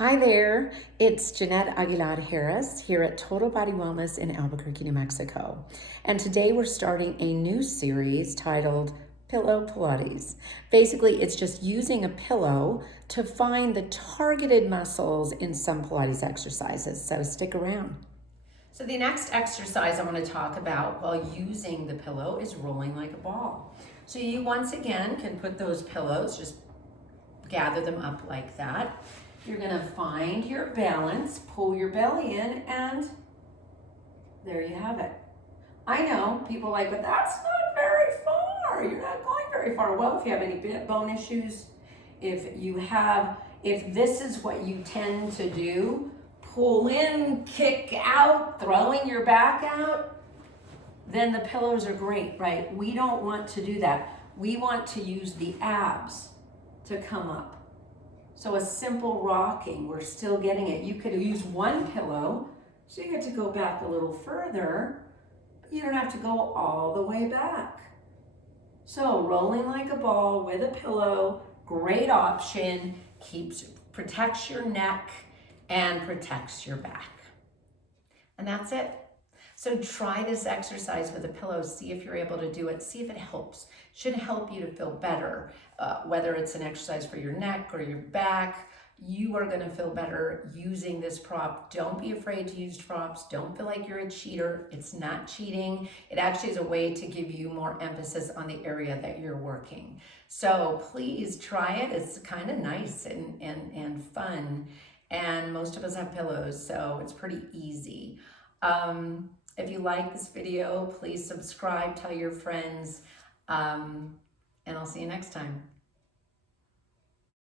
Hi there, it's Jeanette Aguilar Harris here at Total Body Wellness in Albuquerque, New Mexico. And today we're starting a new series titled Pillow Pilates. Basically, it's just using a pillow to find the targeted muscles in some Pilates exercises. So stick around. So the next exercise I want to talk about while using the pillow is rolling like a ball. So you once again can put those pillows, just gather them up like that. You're gonna find your balance, pull your belly in, and there you have it. I know, people are like, but that's not very far. You're not going very far. Well, if you have any bone issues, if this is what you tend to do, pull in, kick out, throwing your back out, then the pillows are great, right? We don't want to do that. We want to use the abs to come up. So a simple rocking, we're still getting it. You could use one pillow, so you get to go back a little further, but you don't have to go all the way back. So rolling like a ball with a pillow, great option, protects your neck and protects your back. And that's it. So try this exercise with a pillow, see if you're able to do it, see if it helps. Should help you to feel better, whether it's an exercise for your neck or your back. You are gonna feel better using this prop. Don't be afraid to use props. Don't feel like you're a cheater. It's not cheating. It actually is a way to give you more emphasis on the area that you're working. So please try it. It's kind of nice and fun. And most of us have pillows, so it's pretty easy. If you like this video, please subscribe, tell your friends, and I'll see you next time.